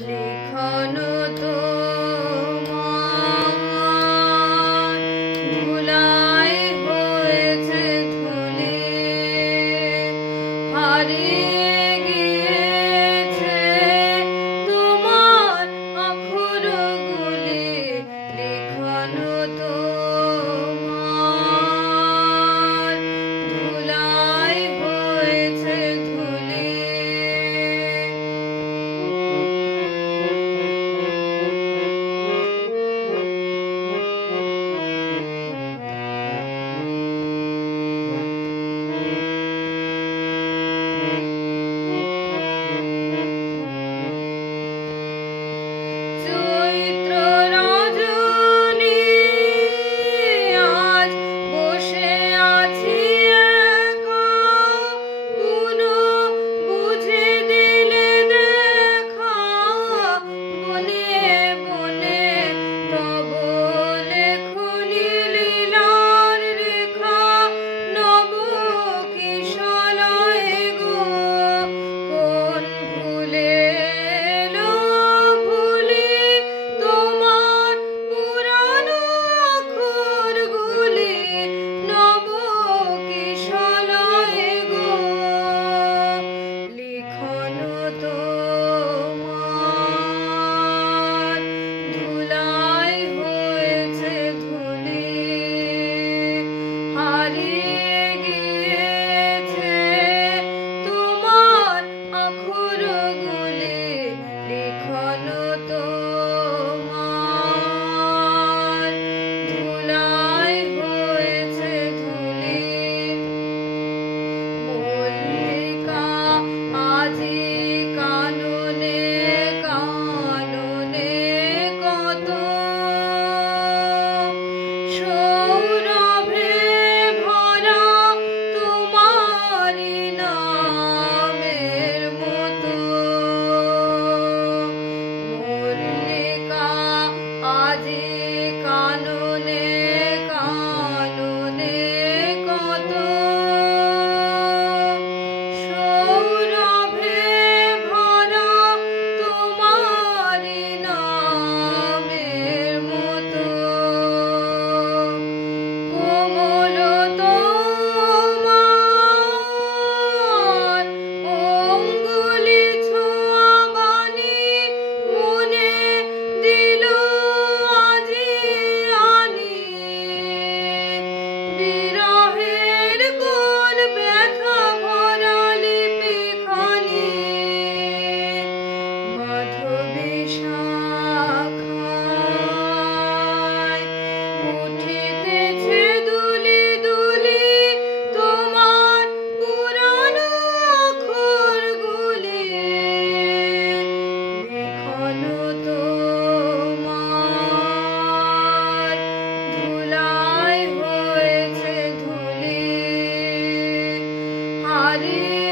লিখন তো ভুলায় হয়েছে ধুলে হারিয়ে Hare